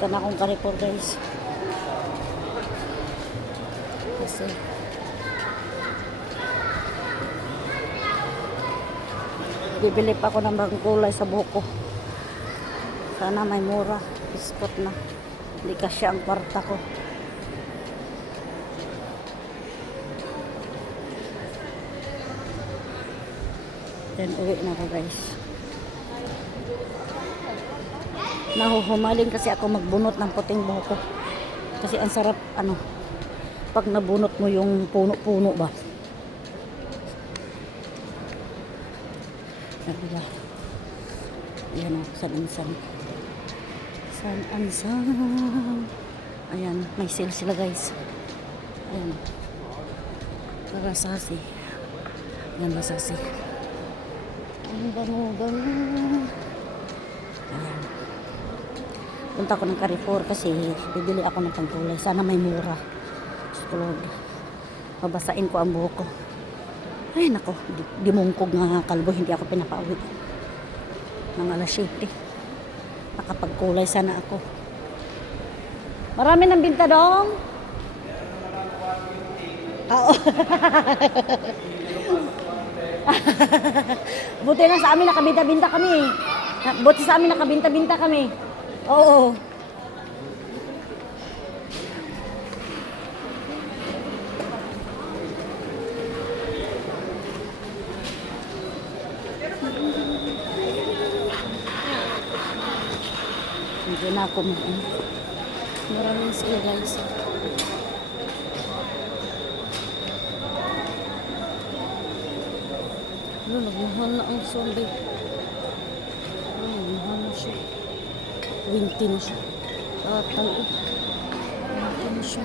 Na akong Carrefour guys. Kasi bibili pa ako ng bagong kulay sa buhok ko. Sana may mura. Biskot na. Hindi kasi ang kwarta ko. Then uwi na ako guys. Nahuhumaling kasi ako magbunot ng puting buhok ko. Kasi ang sarap ano pag nabunot mo yung puno-puno ba. Nabila. Ayan o, san-ansan. San-ansan. Ayan, may sale sila guys. Ayan. Para sasi. Ayan ba sasi? Ang bango-bango. Ayan. Punta ko ng Carrefour kasi bibili ako ng pangkulay. Sana may mura. Lord. Babasain ko ang buhok ko. Ay nako, di, di mungkog nga kalbo, hindi ako pinapauwi. Ng alas 7. Nakapagkulay sana ako. Marami ng binta dong. Oo. Buti na sa amin nakabinta-binta kami. Buti sa amin nakabinta-binta kami. Oo. Hindi na ako mag Maraming sila guys. Ano, nagmahal na ang zombie. Ano, nagmahal na siya. 20 na siya. Tatal eh. 20 na siya.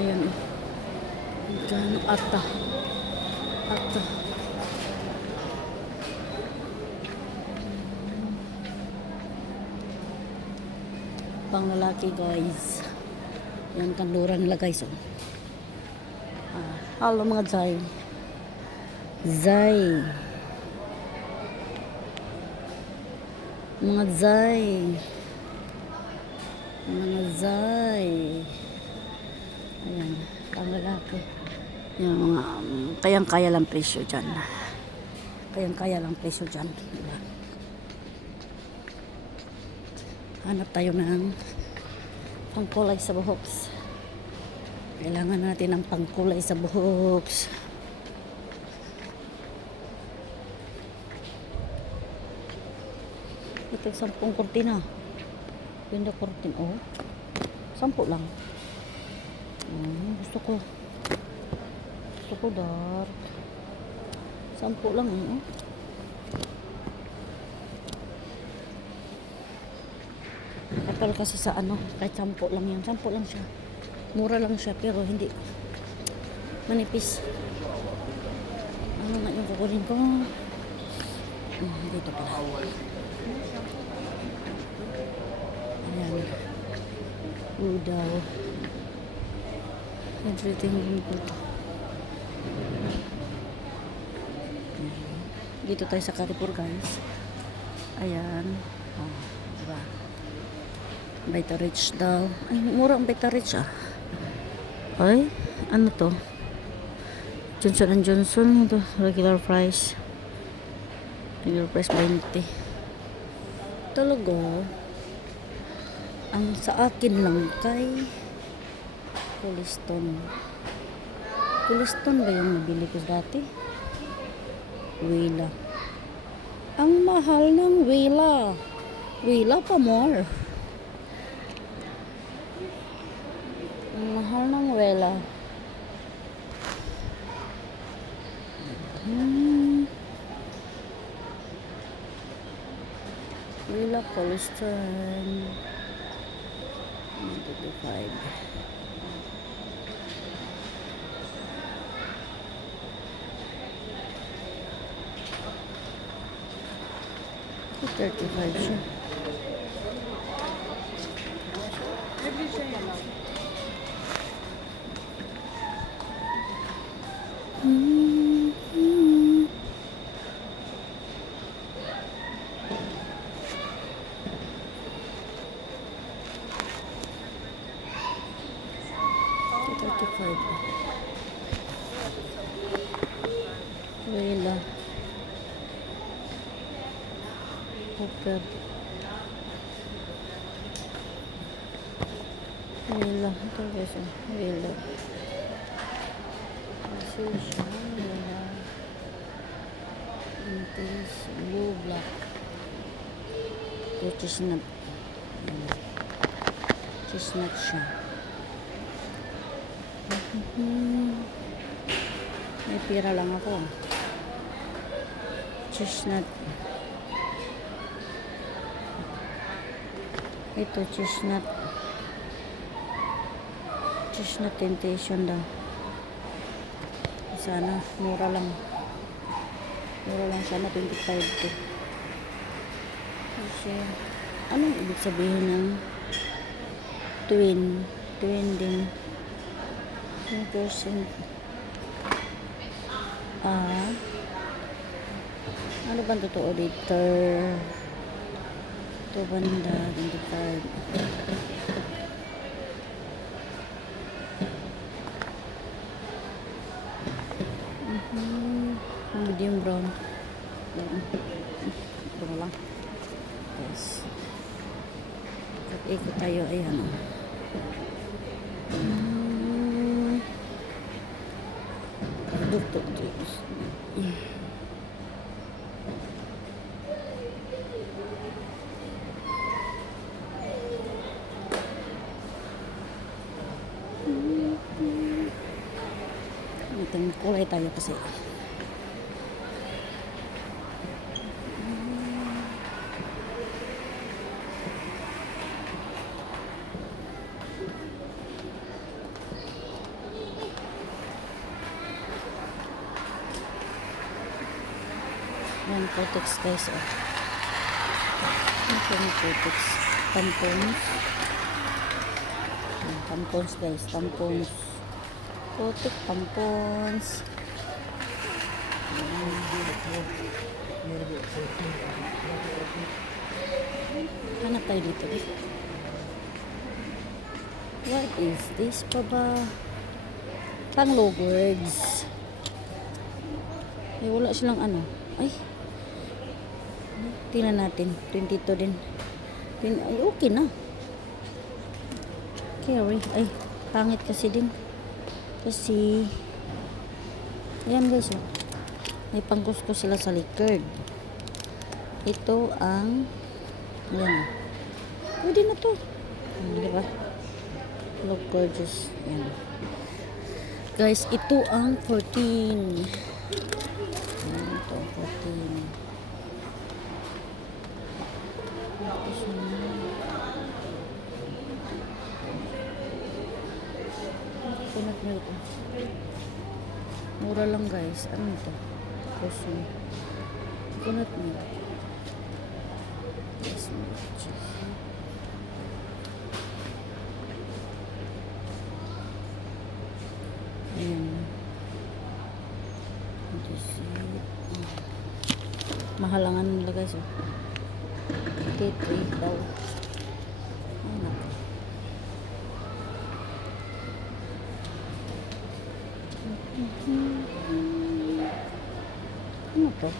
Ayan eh. Gano ata. Ata. Pang lalaki guys. Yan kanluran nila guys. Oh. Ah, halo mga Zay. Zay. Mga Zay. Mga Zay. Ayan, pang lalaki. Yan mga, um, kayang-kaya lang presyo dyan. Kayang-kaya lang presyo dyan. Diba? Hanap tayo ng pangkulay sa buhoks. Kailangan natin ng pangkulay sa buhoks. Ito yung sampung kurtina. Ganda kurtina. Oh. Sampu lang. Hmm, gusto ko. Gusto ko dark. Sampu lang eh. oh. Kapal kasi sa ano, kahit sampo lang yan. Sampo lang siya. Mura lang siya, pero hindi manipis. Ano nga yung kukunin ko? Hmm, dito pala. Udaw. Everything yung good. Dito tayo sa Carrefour, guys. Ayan. Oh, diba? Vita Rich daw. Ay, mura ang Vita Rich ah. Ay, ano to? Johnson Johnson. Ito, regular price. Regular price 20. Talaga. Ang sa akin lang kay Coliston. Coliston ba yung nabili ko dati? Wila. Ang mahal ng Wila. Wila pa more. Ang mahal ng Wela. Hmm. Wila Coliston. 125. Thirty-five, sure. Wala. Hopper. Wala. Ito guys. Oh. Wala. Kasi siya. Wala. Intense blue black. Ito chestnut. Chestnut siya. Mhm. May pira lang ako. Chestnut. Ito, chestnut. Chestnut temptation daw. Sana, mura lang. Mura lang sana, 25 to. Kasi, anong ibig sabihin ng twin? Twin din. 10%. Ah. Ano bang totoo dito? Ito banda, 25. Mhm. Medium brown. Ito na lang. Yes. Ikot tayo. Ayan. Mm. Itong kulay tayo kasi. Yan, Protex guys. Oh. Ito yung Protex. Tampons. Tampons guys. Tampons. Protex tampons. Hanap tayo dito. eh. What is this pa ba? Pang low words. Eh, wala silang ano. Ay. Tingnan natin. 22 din. Tin ay, okay na. Carry. Ay, pangit kasi din. Kasi, ayan guys, oh. May pangkusko sila sa likod. Ito ang, ayan. Pwede na to. Hmm, di ba? Look gorgeous. Ayan. Guys, ito ang 14. Ayan, ito ang 14. Ito siya. Milk. Mura lang guys. Ano ito? Puso. Coconut milk. Yes, milk cheese. Mahalangan nila guys. Oh. K3 daw. Ay, naku. Ano to?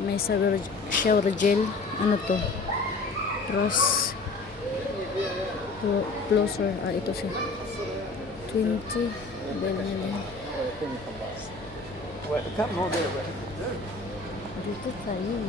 May shower, shower gel. Ano to? Rose. Closer. Ah, ito siya. 20. De toute façon,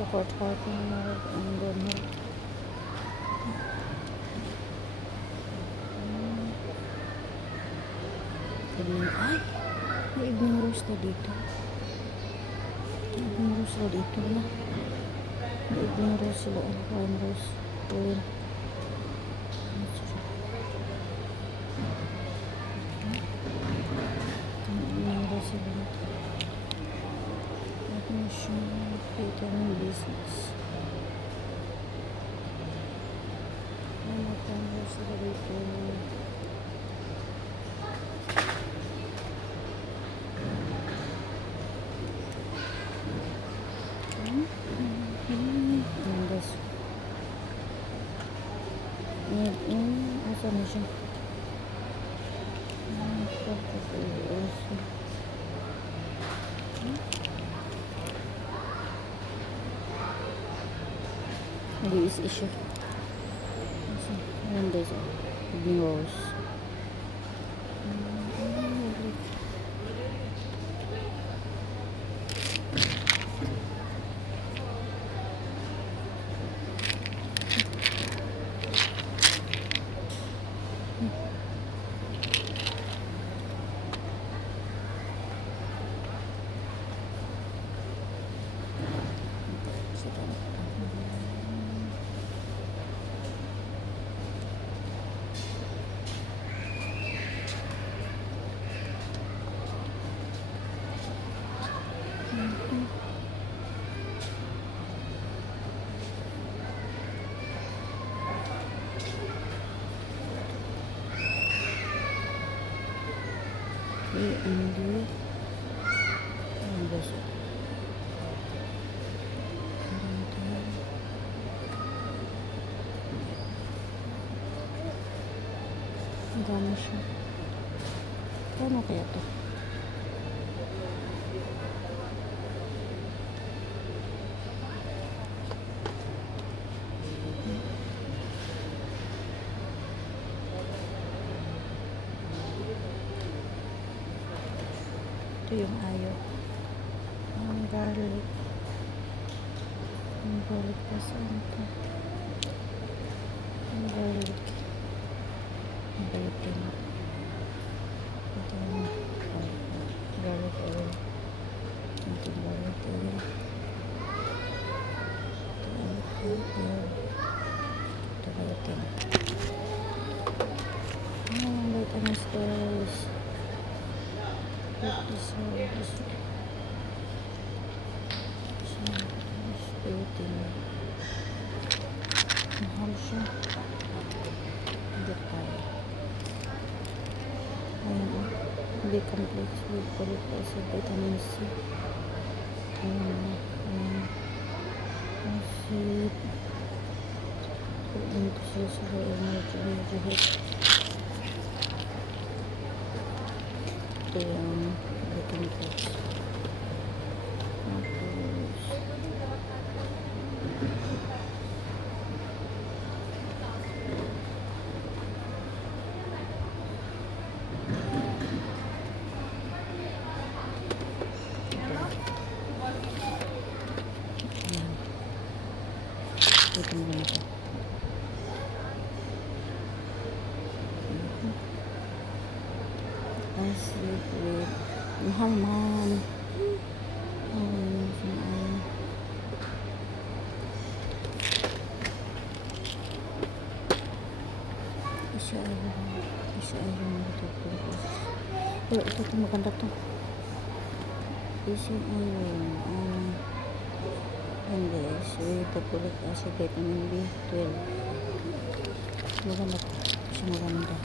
Support partner ang donor. Tignan, ay, may rose na dito. May rose na dito na. May rose sila, prime rose. Oil. May evening B6. May mga prime rose sila dito. Hmm, Andas. Yan, yan. Asa na siya? Hmm, pagkakaios. Hindi is issue. Asa? Ayan guys. Evening rose. Hmm, Sige. Okay, dami siya. Paano kaya to? Ito yung ayo. Ang garlic. Ang garlic pa saan to? Ang garlic. Ang garlic din. Ito yung garlic oil. Ito yung garlic oil. Ito yung garlic oil. Ito garlic din. Hindi complex with folic acid, vitamin C. Ayan o. Ayan. Acid. Ito siya sa energy, energy hit. Ito yung vitamin C. Tapos, ito. Acid with mahal man. Isa ayun. Isa ayun. Ito po. Pero ito ito maganda to. Isa ayun. Um, and guys, with the folic acid vitamin B12. Maganda. Isa maganda.